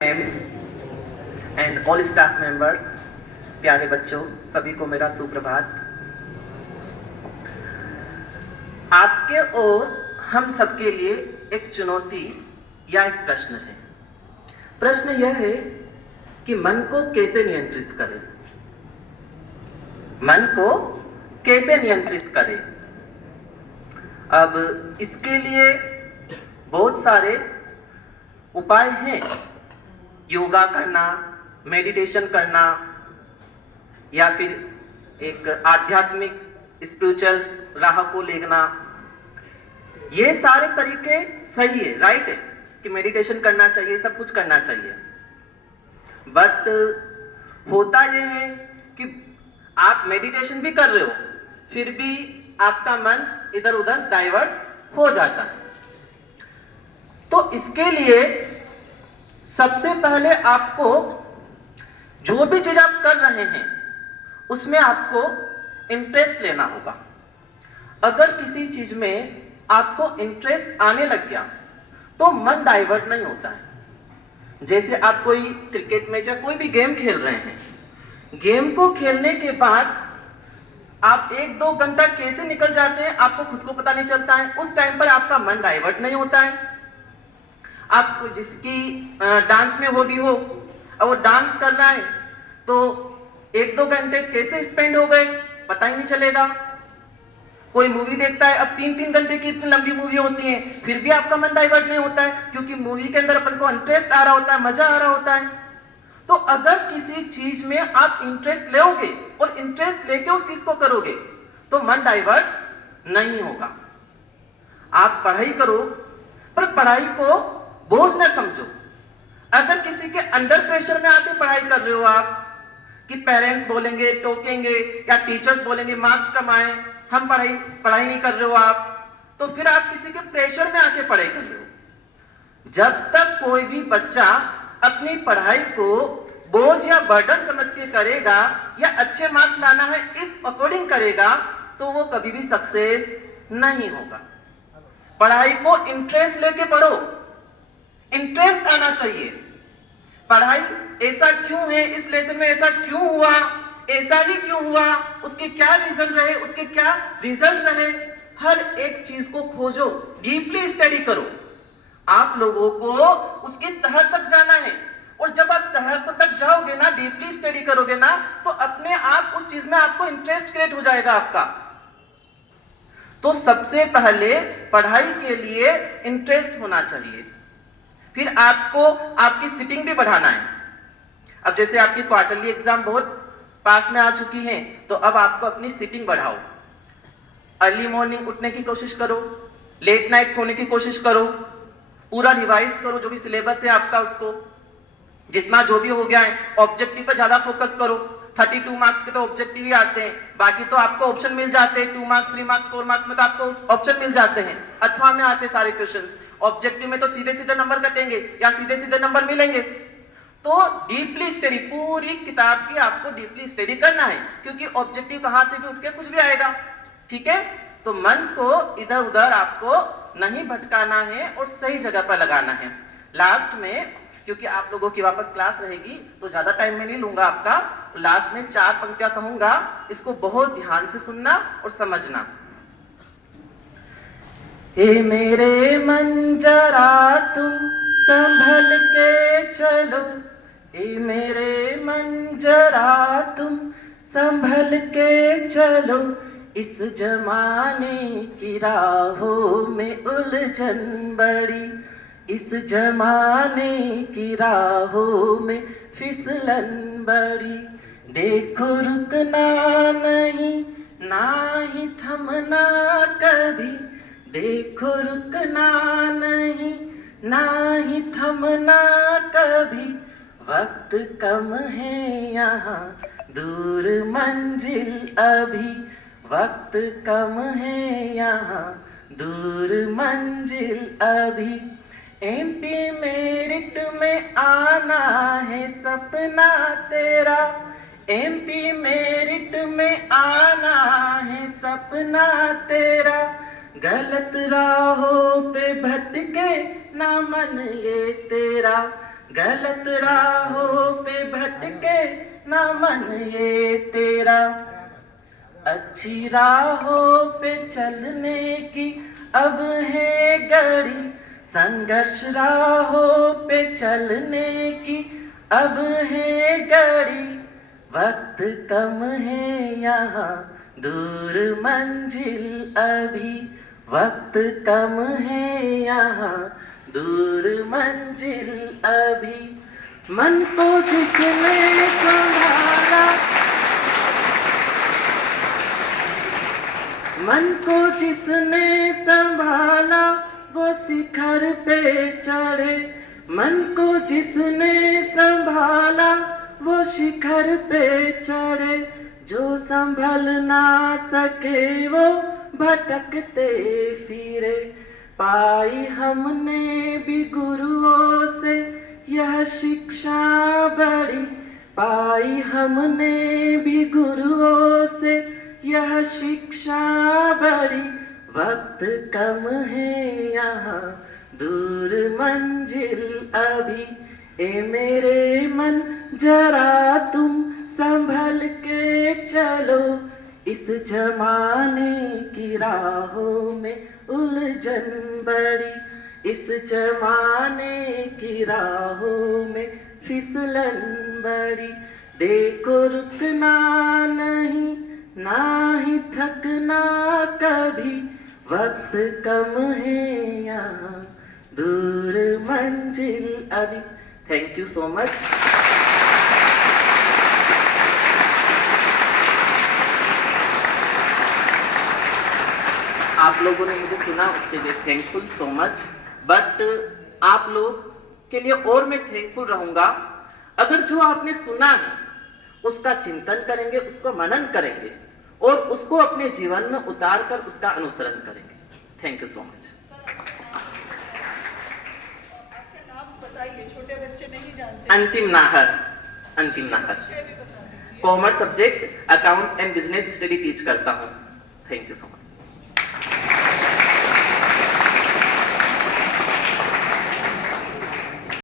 And all staff members, प्यारे बच्चों, सभी को मेरा सुप्रभात। आपके और हम सबके लिए एक चुनौती या एक प्रश्न है। प्रश्न यह है कि मन को कैसे नियंत्रित करें। मन को कैसे नियंत्रित करें। अब इसके लिए बहुत सारे उपाय हैं। योगा करना, मेडिटेशन करना, या फिर एक आध्यात्मिक स्पिरिचुअल राह को लेना। ये सारे तरीके सही है, राइट है कि मेडिटेशन करना चाहिए, सब कुछ करना चाहिए। बट होता यह है कि आप मेडिटेशन भी कर रहे हो, फिर भी आपका मन इधर उधर डाइवर्ट हो जाता है। तो इसके लिए सबसे पहले आपको जो भी चीज आप कर रहे हैं उसमें आपको इंटरेस्ट लेना होगा। अगर किसी चीज में आपको इंटरेस्ट आने लग गया तो मन डाइवर्ट नहीं होता है। जैसे आप कोई क्रिकेट मैच या कोई भी गेम खेल रहे हैं, गेम को खेलने के बाद आप 1-2 घंटा कैसे निकल जाते हैं आपको खुद को पता नहीं चलता है। उस टाइम पर आपका मन डाइवर्ट नहीं होता है। आप जिसकी डांस में हॉबी हो और वो डांस कर रहा है तो 1-2 घंटे कैसे स्पेंड हो गए पता ही नहीं चलेगा। कोई मूवी देखता है, अब 3-3 घंटे की इतनी लंबी मूवी होती है, फिर भी आपका मन डाइवर्ट नहीं होता है, क्योंकि मूवी के अंदर अपन को इंटरेस्ट आ रहा होता है, मजा आ रहा होता है। तो अगर किसी चीज में आप इंटरेस्ट लोगे और इंटरेस्ट लेके उस चीज को करोगे तो मन डाइवर्ट नहीं होगा। आप पढ़ाई करो पर पढ़ाई को बोझ न समझो। अगर किसी के अंडर प्रेशर में आके पढ़ाई कर रहे हो आप, कि पेरेंट्स बोलेंगे, टोकेंगे, या टीचर्स बोलेंगे मार्क्स कम आए, हम पढ़ाई नहीं कर रहे हो आप, तो फिर आप किसी के प्रेशर में आके पढ़ाई कर रहे हो। जब तक कोई भी बच्चा अपनी पढ़ाई को बोझ या बर्डन समझ के करेगा या अच्छे मार्क्स लाना है इस अकॉर्डिंग करेगा तो वो कभी भी सक्सेस नहीं होगा। पढ़ाई को इंटरेस्ट लेके पढ़ो, इंटरेस्ट आना चाहिए। पढ़ाई ऐसा क्यों है, इस लेसन में ऐसा क्यों हुआ, ऐसा ही क्यों हुआ, उसके क्या रीजन रहे, उसके क्या रिजल्ट रहे, हर एक चीज को खोजो, डीपली स्टडी करो। आप लोगों को उसकी तह तक जाना है, और जब आप तह तक जाओगे ना, डीपली स्टडी करोगे ना, तो अपने आप उस चीज में आपको इंटरेस्ट क्रिएट हो जाएगा आपका। तो सबसे पहले पढ़ाई के लिए इंटरेस्ट होना चाहिए। फिर आपको आपकी सिटिंग भी बढ़ाना है। अब जैसे आपकी क्वार्टरली एग्जाम बहुत पास में आ चुकी है, तो अब आपको अपनी सिटिंग बढ़ाओ। अर्ली मॉर्निंग उठने की कोशिश करो, लेट नाइट सोने की कोशिश करो, पूरा रिवाइज करो जो भी सिलेबस है आपका, उसको जितना जो भी हो गया है। ऑब्जेक्टिव पर ज्यादा फोकस करो। 32 मार्क्स के तो ऑब्जेक्टिव ही आते हैं, बाकी तो आपको ऑप्शन मिल जाते हैं। 2 मार्क्स, 3 मार्क्स, 4 मार्क्स में तो आपको ऑप्शन मिल जाते हैं। अथवा में आते सारे क्वेश्चंस। ऑब्जेक्टिव में तो सीधे सीधे नंबर कटेंगे या सीधे सीधे नंबर मिलेंगे। तो डीपली स्टडी, पूरी किताब की आपको डीपली स्टडी करना है, क्योंकि ऑब्जेक्टिव कहां से भी उठ के कुछ भी आएगा। ठीक है, तो मन को इधर उधर आपको नहीं भटकाना है और सही जगह पर लगाना है। लास्ट में, क्योंकि आप लोगों की वापस क्लास रहेगी तो ज्यादा टाइम में नहीं लूंगा आपका, तो लास्ट में 4 पंक्तियां कहूंगा, इसको बहुत ध्यान से सुनना और समझना। हे मेरे मन जरा तुम संभल के चलो, हे मेरे मन जरा तुम संभल के चलो, इस जमाने की राहों में उलझन बड़ी, इस जमाने की राहों में फिसलन बड़ी। देखो रुकना नहीं, ना ही थमना कभी, देखो रुकना नहीं, ना ही थमना कभी, वक्त कम है यहाँ, दूर मंजिल अभी, वक्त कम है यहाँ, दूर मंजिल अभी। एमपी मेरिट में आना है सपना तेरा, एमपी मेरिट में आना है सपना तेरा, गलत राहों पे भटके ना मन ये तेरा, गलत राहों पे भटके ना मन ये तेरा, अच्छी राहों पे चलने की अब है घड़ी, संघर्ष राहों पे चलने की अब है घड़ी, वक्त कम है यहाँ दूर मंजिल अभी, वक्त कम है यहाँ दूर मंजिल अभी, मन को जिसने संभाला, मन को जिसने संभाला वो शिखर पे चढ़े, मन को जिसने संभाला वो शिखर पे चढ़े, जो संभल ना सके वो भटकते फिरे, पाई हमने भी गुरुओं से यह शिक्षा बड़ी, पाई हमने भी गुरुओं से यह शिक्षा बड़ी, वक्त कम है यहाँ दूर मंजिल अभी, ए मेरे मन जरा तुम संभल के चलो, इस जमाने की राहों में उलझन बड़ी, इस जमाने की राहों में फिसलन बड़ी, देखो रुकना नहीं ना ही थकना कभी, वक्त कम है यहाँ दूर मंजिल अभी। Thank you so much. आप लोगों ने मुझे सुना उसके लिए थैंकफुल सो मच, बट आप लोग के लिए और मैं थैंकफुल रहूंगा अगर जो आपने सुना है उसका चिंतन करेंगे, उसको मनन करेंगे और उसको अपने जीवन में उतार कर उसका अनुसरण करेंगे। Thank you so much. आपका नाम बताइए, छोटे बच्चे नहीं जानते। अंतिम नाहर। अंतिम Nahar commerce subject accounts and business study teach करता हूँ। Thank you so much.